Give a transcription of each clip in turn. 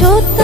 সত্য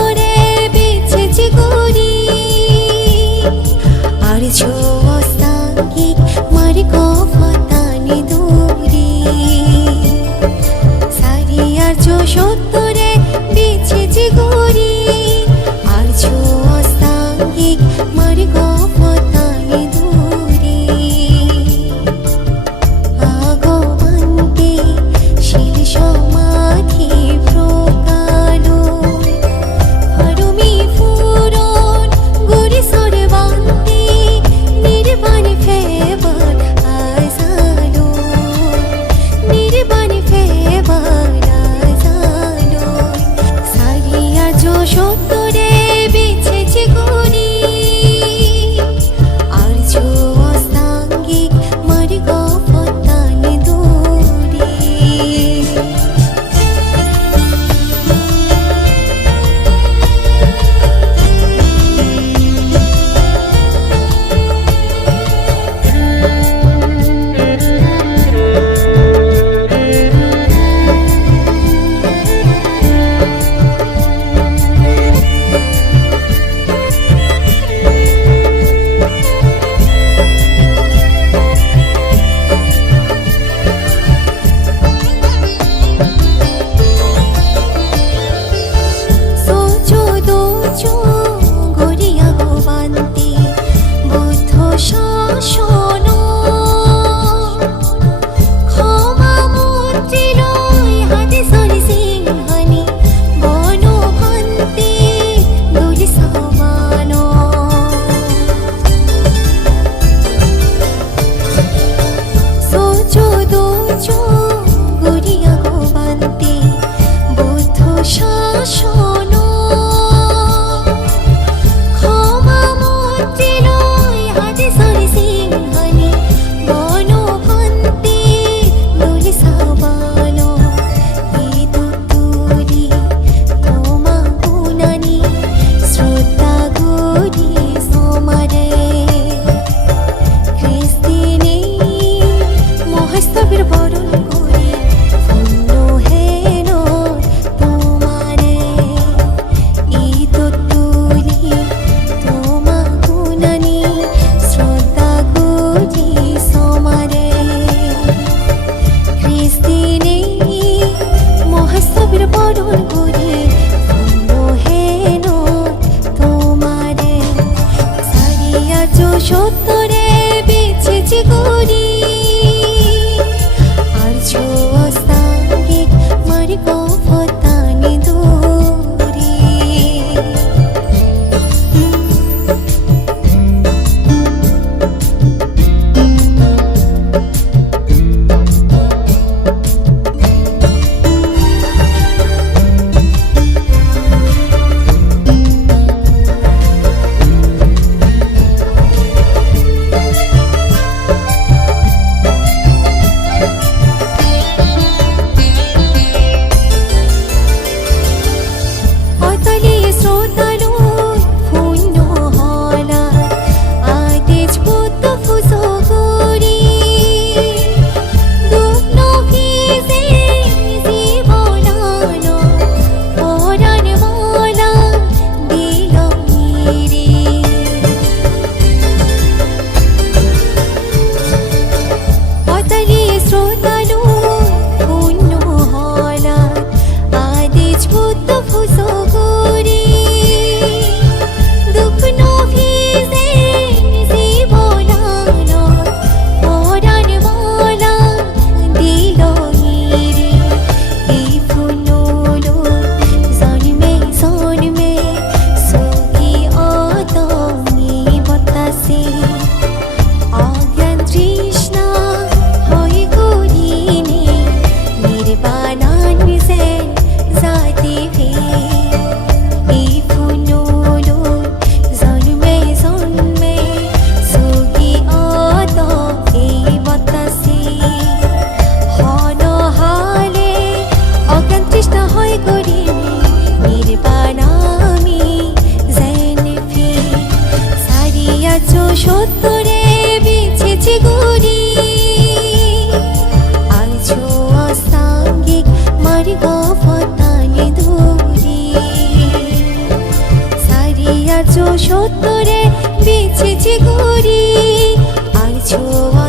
সত্তরে সত্তরে বেঁচেছে গড়ি সত্তরে বিছিছি ঘুরি আর ছোঁয়া